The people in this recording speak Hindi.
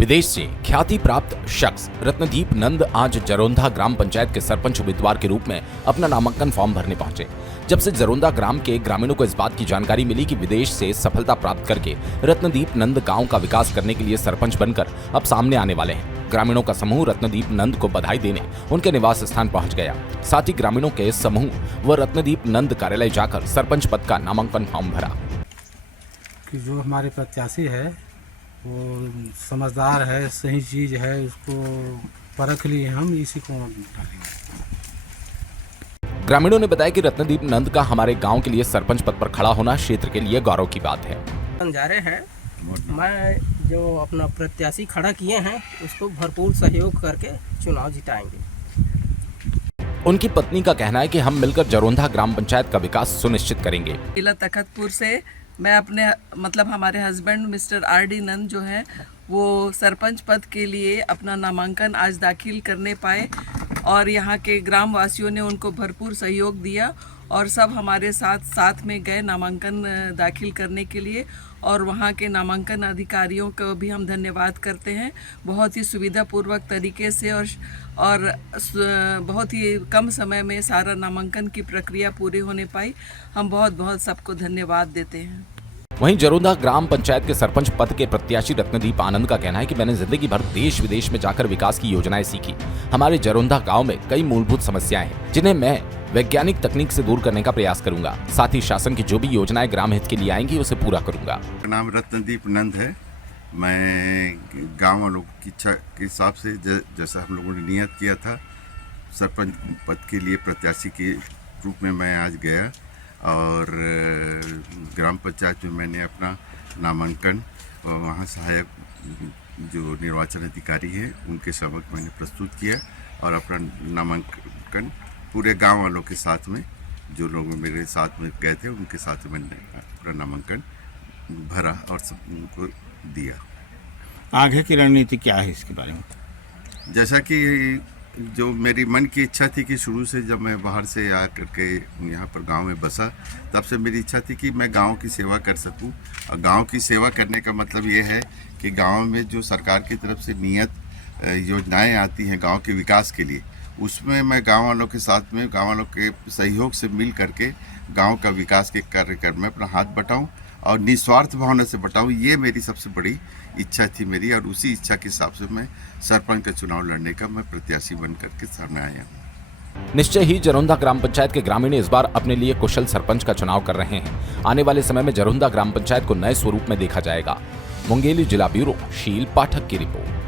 विदेश से ख्याति प्राप्त शख्स रत्नदीप नंद आज जरोंधा ग्राम पंचायत के सरपंच उम्मीदवार के रूप में अपना नामांकन फॉर्म भरने पहुंचे। जब से जरोंधा ग्राम के ग्रामीणों को इस बात की जानकारी मिली कि विदेश से सफलता प्राप्त करके रत्नदीप नंद गांव का विकास करने के लिए सरपंच बनकर अब सामने आने वाले हैं, ग्रामीणों का समूह रत्नदीप नंद को बधाई देने उनके निवास स्थान पहुंच गया। साथ ही ग्रामीणों के समूह व रत्नदीप नंद कार्यालय जाकर सरपंच पद का नामांकन फॉर्म भरा। कि जो हमारे प्रत्याशी है वो समझदार है, सही चीज़ है, उसको परख लिए हम इसी को डालेंगे। ग्रामीणों ने बताया कि रत्नदीप नंद का हमारे गांव के लिए सरपंच पद पर खड़ा होना क्षेत्र के लिए गौरव की बात है। जा रहे हैं, मैं जो अपना प्रत्याशी खड़ा किए हैं उसको भरपूर सहयोग करके चुनाव जिताएंगे। उनकी पत्नी का कहना है कि हम मिलकर जरोंधा ग्राम पंचायत का विकास सुनिश्चित करेंगे। जिला तखतपुर से मैं अपने हमारे हस्बैंड मिस्टर आर.डी. नंद जो है वो सरपंच पद के लिए अपना नामांकन आज दाखिल करने पाए और यहाँ के ग्राम वासियों ने उनको भरपूर सहयोग दिया और सब हमारे साथ में गए नामांकन दाखिल करने के लिए और वहाँ के नामांकन अधिकारियों को भी हम धन्यवाद करते हैं। बहुत ही सुविधापूर्वक तरीके से और बहुत ही कम समय में सारा नामांकन की प्रक्रिया पूरी होने पाई। हम बहुत सबको धन्यवाद देते हैं। वहीं जरोंधा ग्राम पंचायत के सरपंच पद के प्रत्याशी रत्नदीप आनंद का कहना है कि मैंने जिंदगी भर देश विदेश में जाकर विकास की योजनाएं सीखी। हमारे जरोंधा गांव में कई मूलभूत समस्याएं हैं जिन्हें मैं वैज्ञानिक तकनीक से दूर करने का प्रयास करूंगा। साथ ही शासन की जो भी योजनाएं ग्राम हित के लिए आएंगी उसे पूरा करूंगा। मेरा नाम रत्नदीप नंद है। मैं गाँव वालों की इच्छा के हिसाब से जैसा हम लोगों ने नियत किया था सरपंच पद के लिए प्रत्याशी के रूप में मैं आज गया और ग्राम पंचायत में मैंने अपना नामांकन वहाँ सहायक जो निर्वाचन अधिकारी है उनके समक्ष मैंने प्रस्तुत किया और अपना नामांकन पूरे गांव वालों के साथ में जो लोग मेरे साथ में गए थे उनके साथ में मैंने अपना नामांकन भरा और सबको दिया। आगे की रणनीति क्या है इसके बारे में? जैसा कि जो मेरी मन की इच्छा थी कि शुरू से जब मैं बाहर से आ करके यहाँ पर गांव में बसा तब से मेरी इच्छा थी कि मैं गांव की सेवा कर सकूं। और गांव की सेवा करने का मतलब ये है कि गांव में जो सरकार की तरफ से नियत योजनाएं आती हैं गांव के विकास के लिए, उसमें मैं गांव वालों के साथ में गांव वालों के सहयोग से मिल करके गांव का विकास के कार्यक्रम में अपना हाथ बटाऊं और निस्वार्थ भावना से बटाऊं। ये मेरी सबसे बड़ी इच्छा थी मेरी और उसी इच्छा के हिसाब से मैं सरपंच का चुनाव लड़ने का मैं प्रत्याशी बन करके सामने आया हूँ। निश्चय ही जरोंधा ग्राम पंचायत के ग्रामीण इस बार अपने लिए कुशल सरपंच का चुनाव कर रहे हैं। आने वाले समय में जरोंधा ग्राम पंचायत को नए स्वरूप में देखा जाएगा। मुंगेली जिला ब्यूरो शील पाठक की रिपोर्ट।